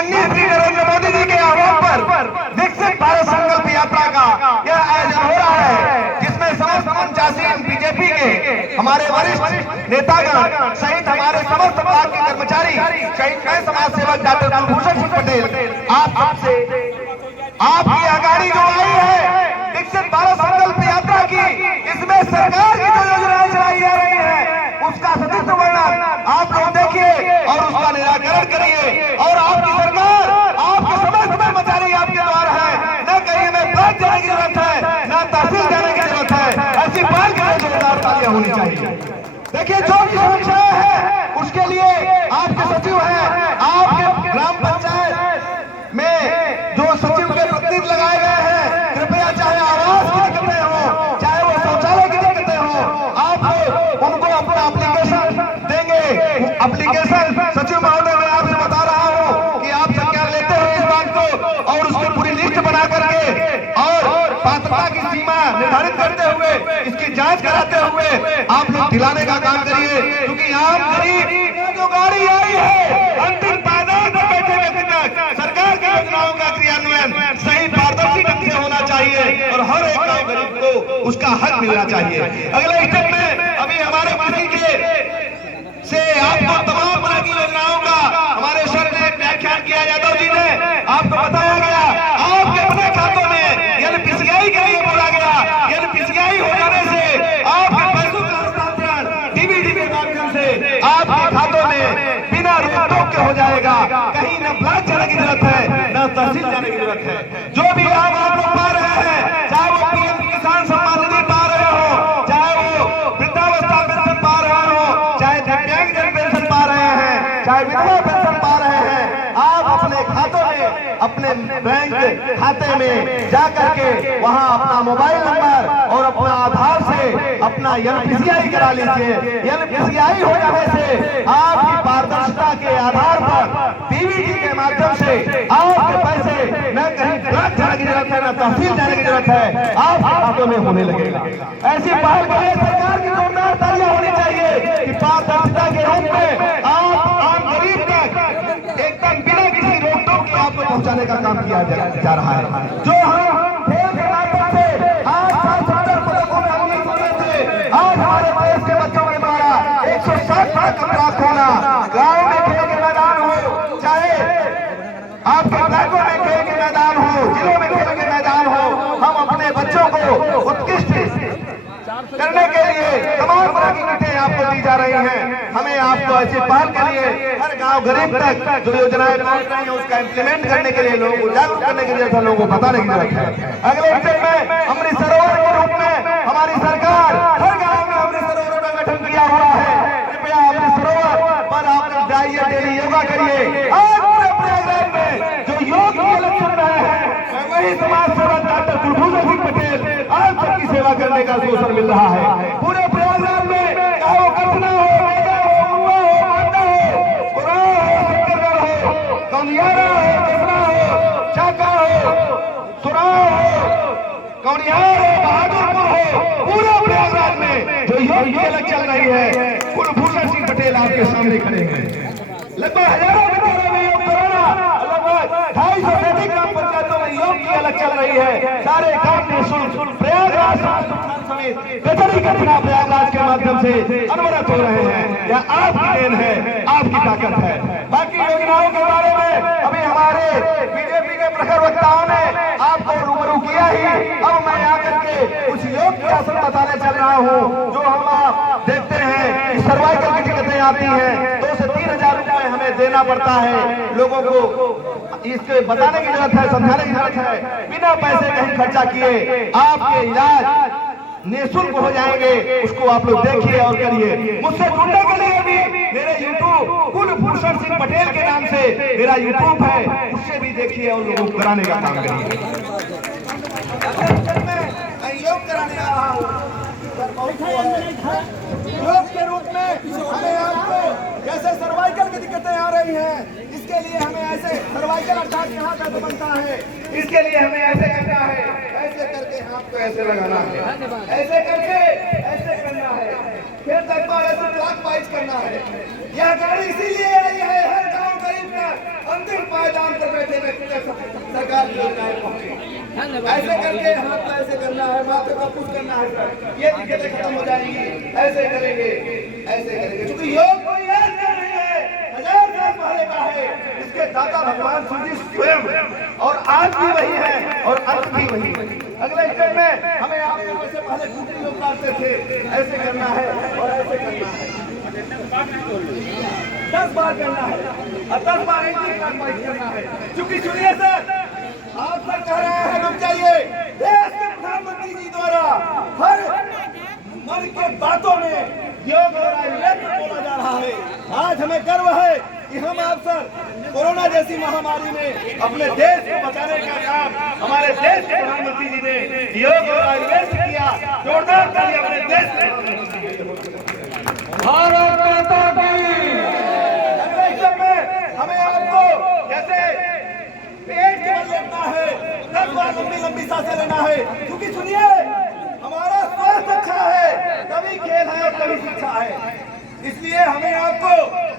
माननीय श्री नरेंद्र मोदी जी के आह्वान पर विकसित भारत संकल्प यात्रा का यह आयोजन हो रहा है, जिसमें समस्त 49 बीजेपी के हमारे वरिष्ठ नेतागण सहित हमारे समस्त विभाग के कर्मचारी, शहीद मैं समाज सेवक डॉक्टर कुलभूषण सिंह पटेल आप सबसे आपकी आगाड़ी जो आई है विकसित भारत संकल्प यात्रा की, इसमें सरकार की जो योजनाएं चलाई जा रही है उसका सचित्र वर्णन आप लोग देखिए और उसका निराकरण करिए। और आपकी सरकार आपके समस्त कर्मचारी आपके द्वार है, न कहीं में ब्लॉक जाने की जरूरत है, न तहसील जाने की जरूरत है। ऐसी पहल के लिए जोरदार तालियां होनी चाहिए। देखिए जो भी समस्याएं हैं उसके लिए आपके सचिव हैं, आपके ग्राम पंचायत में जो सचिव के प्रतिनिधि लगाए गए हैं, कृपया चाहे आवास की दिक्कतें हो, चाहे वो शौचालय की दिक्कतें हो, आप उनको अपना एप्लीकेशन देंगे। एप्लीकेशन सचिव महोदय मैं आपसे बता रहा हूं कि आप संज्ञान लेते हैं इस बात को और उसकी पूरी लिस्ट बना करके और पात्रता की सीमा निर्धारित करते हुए इसकी जांच कराते हुए आप लोग दिलाने का काम करिए, क्योंकि आम गरीब जो गाड़ी आई है अंतिम पायदान पर बैठे व्यक्ति तक सरकार की योजनाओं का क्रियान्वयन सही पारदर्शी ढंग से होना चाहिए और हर एक गांव गरीब को उसका हक मिलना चाहिए। अगले स्टेप में अभी हमारे मंत्री के से आपको तमाम तरह की योजनाओं का हमारे सर ने व्याख्यान किया, यादव जी ने आपको बताया गया, आपके अपने खातों में एनपीसीआई के लिए बोला गया, एनपीसीआई हो जाने से आपके पैसों का हस्तांतरण डीबीटी के माध्यम से आपके खातों में बिना रोक टोक के हो जाएगा। कहीं न ब्लॉक जाने की जरूरत है, न तहसील जाने की जरूरत है। जो भी लाभ आप लोग पा रहे हैं, चाहे वो पीएम किसान सम्मान निधि पा रहे हो, चाहे वो वृद्धावस्था पेंशन पा रहे हो, चाहे दिव्यांगजन पेंशन पा रहे हैं, चाहे विधवा पेंशन पा रहे हैं, आप अपने खातों में अपने बैंक खाते में जा करके वहां अपना मोबाइल नंबर और अपना आधार से अपना एनपीसीआई करा लीजिए। एनपीसीआई हो जाने से आपकी पारदर्शिता के आधार पर पीवीटी के माध्यम से आपके पैसे न कहीं ब्लॉक जाने की जरूरत है, न तहसील जाने की जरूरत है, आपके खातों में होने लगेगा। ऐसी पहल के लिए सरकार की जोरदार तालियां होनी चाहिए कि पारदर्शिता के रूप में आप आम गरीब तक एकदम बिना किसी रोक टोक के आपको पहुंचाने का काम किया जा रहा है। जो हम खेल के माध्यम से आज 70 पदकों में हम जीते थे, आज हमारे देश के बच्चों के द्वारा 160 पदक प्राप्त होना, गाँव में खेल के मैदान हो, चाहे आपके ब्लॉकों में खेल के मैदान हो, जिलों में खेल के मैदान हो, हम अपने बच्चों को उत्कृष्ट करने के लिए तमाम तरह की किटें आपको दी जा रही हैं। हमें आपको ऐसी पहल के लिए हर गांव गरीब तक जो योजनाएं पहुंच रही हैं उसका इम्प्लीमेंट करने के लिए, लोगों को जागरूक करने के लिए लोगों को बताने की जरूरत है। अगले स्टेप में अमृत सरोवर के रूप में हमारी सरकार हर गाँव में अमृत सरोवर का गठन किया हुआ है। कृपया अमृत सरोवर पर आप जाइए, डेली योगा करिए। आज पूरे प्रयागराज में जो योग की अलग चल रहे हैं, वही समाज सेवक डॉक्टर कुलभूषण सिंह पटेल आज सबकी सेवा करने का अवसर मिल रहा है। पूरे प्रयागराज में चाहे वो कचना हो, मेगा हो, मुआ हो, मांडा हो, कुराह हो, शंकरगढ़ हो, कौनियारा हो, कचना हो, चाका हो, सुराह हो, कौनिहार हो, बहादुरपुर हो, पूरे प्रयागराज में जो योग की अलग चल रही है, कुलभूषण सिंह पटेल आपके सामने खड़े हैं। लगभग हजारों विद्यालयों में योग कराना, लगभग 250 से अधिक ग्राम पंचायतों में योग की अलग चल रही है। सारे काम निःशुल्क प्रयागराज समेत कचरी कचरा प्रयागराज के माध्यम से अनवरत हो रहे हैं। यह आपकी देन है, आपकी ताकत है। बाकी योजनाओं के बारे में अभी हमारे बीजेपी के प्रखर वक्ताओं ने आपको रूबरू किया ही। अब मैं आकर के कुछ योग की आसन बताने चल रहा हूँ। जो हम आप देखते हैं कि सर्वाइकल की दिक्कतें आती हैं, 2 से 3 हजार रुपए हमें देना पड़ता है। लोगों को इसके बताने की जरूरत है, समझाने की जरूरत है। बिना पैसे कहीं खर्चा किए आपके इलाज निःशुल्क हो जाएंगे, उसको आप लोग देखिए और करिए। मुझसे जुड़ने के लिए भी मेरे यूट्यूब कुलभूषण सिंह पटेल के नाम से मेरा यूट्यूब है, उससे भी देखिए और लोगों को कराने का काम करिए। मैं योग कराने आ रहा हूँ योग के रूप में। हमें आपको जैसे सर्वाइकल की दिक्कतें आ रही हैं, इसके लिए हमें ऐसे सर्वाइकल अर्थात यहाँ का तो बनता है, इसके लिए हमें ऐसे करना है, ऐसे करके हाथ को ऐसे लगाना है, ऐसे करके ऐसे करना है, फिर तक बार ऐसे क्लॉकवाइज करना है। यह गाड़ी इसीलिए आई है हर गांव गरीब का अंतिम पायदान सरकार की योजनाएं पहुंचे। ऐसे करके हाथ में ऐसे करना है, माथे पर कुछ करना है सर, ये दिक्कतें खत्म हो जाएंगी, ऐसे करेंगे ऐसे करेंगे। क्योंकि योग कोई आज का नहीं है, 1000 साल पहले का है। इसके दाता भगवान सूर्य स्वयं, और आज भी वही है और अंत भी वही है। अगले स्टेप में हमें आप लोगों से पहले कुटी लोग काटते थे, ऐसे करना है और ऐसे करना है, 10 बार करना है और 10 बार एक करना है। क्योंकि सुनिए सर, आप सर कह रहे हैं रुक जाइए, देश के प्रधानमंत्री जी द्वारा हर मन के बातों में योग और आयुर्वेद बोला जा रहा है। आज हमें गर्व है कि हम आप सर कोरोना जैसी महामारी में अपने देश को बचाने का काम हमारे देश के प्रधानमंत्री जी ने योग और आयुर्वेद से किया। जोरदार ताली अपने देश में। भारत माता की। हमें आपको जैसे पेट के बल लेटना है, 10 बार लंबी लंबी सांसें लेना है। क्योंकि सुनिए, हमारा स्वास्थ्य अच्छा है तभी खेल है और तभी शिक्षा है। इसलिए हमें आपको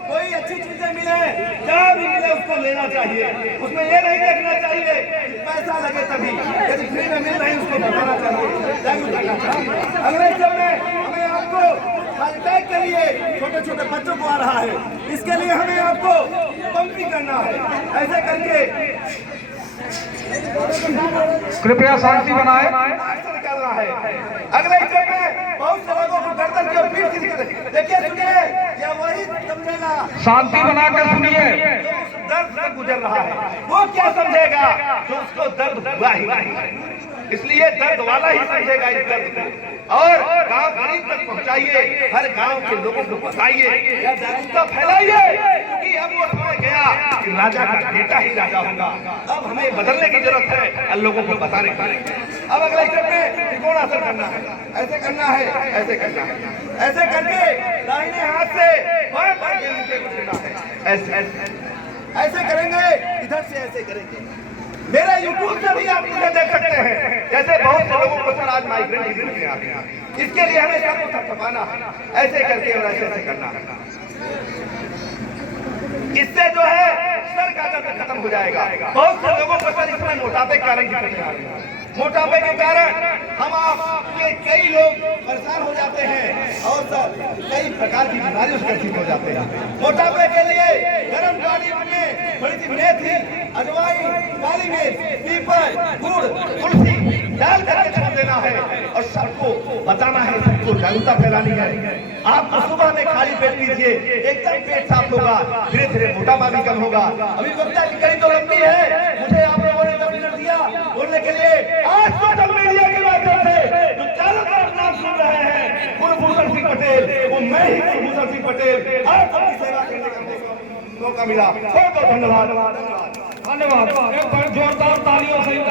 कोई अच्छी चीजें मिले, जहाँ भी मिले उसको लेना चाहिए। उसमें ये नहीं देखना चाहिए कि पैसा लगे तभी, यदि फ्री में मिल रही उसको बताना चाहिए, जागरूक करना चाहिए। अगले स्टेप में हमें आपको अटैक के लिए छोटे छोटे बच्चों को आ रहा है, इसके लिए हमें आपको पंपिंग करना है। ऐसे करके कृपया शांति बनाए। निकालना है। अगले स्टेप में बहुत से लोगों को गर्दन के पीठ देखिए, सुनिए, या वही समझेगा, शांति बनाकर सुनिए। दर्द से गुजर रहा है, वो क्या समझेगा जो उसको दर्द हुआ ही नहीं। इसलिए दर्द वाला ही समझेगा इस दर्द को। और गांव गरीब तक पहुंचाइए, हर गांव के लोगों को बताइए, या जागरूकता फैलाइए कि अब वो समय गया कि राजा का बेटा ही राजा होगा। अब हमें बदलने की जरूरत है और लोगों को बताने की। अब अगले स्टेप में त्रिकोणासन करना है, ऐसे करना है, ऐसे करना है, ऐसे करके दाहिने हाथ से बाएं पैर के नीचे को देना है, ऐसे करेंगे, इधर से ऐसे करेंगे। मेरे YouTube से भी आप मुझे देख सकते हैं। जैसे बहुत से लोगों को सर आज माइग्रेन की आते हैं, इसके लिए हमें सर को थपथपाना है, ऐसे करके और ऐसे ऐसे करना है। इससे जो है सर का दर्द खत्म हो जाएगा। बहुत से लोगों को सर इसमें मोटापे के कारण दिक्कत आ रही है। मोटापे के कारण हम आपके कई लोग परेशान हो जाते हैं और सर कई प्रकार की बीमारियों से ग्रसित हो जाते हैं। मोटापे के लिए गर्म पानी में थोड़ी सी मेथी, अजवाइन, काली मिर्च, पीपल, गुड़, तुलसी डाल करके छोड़ देना है और सबको बताना है, सबको जागरूकता फैलानी है। आपको सुबह में खाली पेट लीजिए, एकदम पेट साफ होगा, धीरे धीरे मोटापा भी कम होगा। अभी वक्ता की कड़ी तो लंबी है, मुझे आप लोगों ने 10 मिनट दिया बोलने के लिए। आज सोशल मीडिया के माध्यम से जो चारों तरफ नाम सुन रहे हैं, कुलभूषण सिंह पटेल, वो मैं ही कुलभूषण सिंह पटेल, आपकी सेवा करने का मौका मिला। बहुत बहुत धन्यवाद। धन्यवाद। एक बार जोरदार तालियों से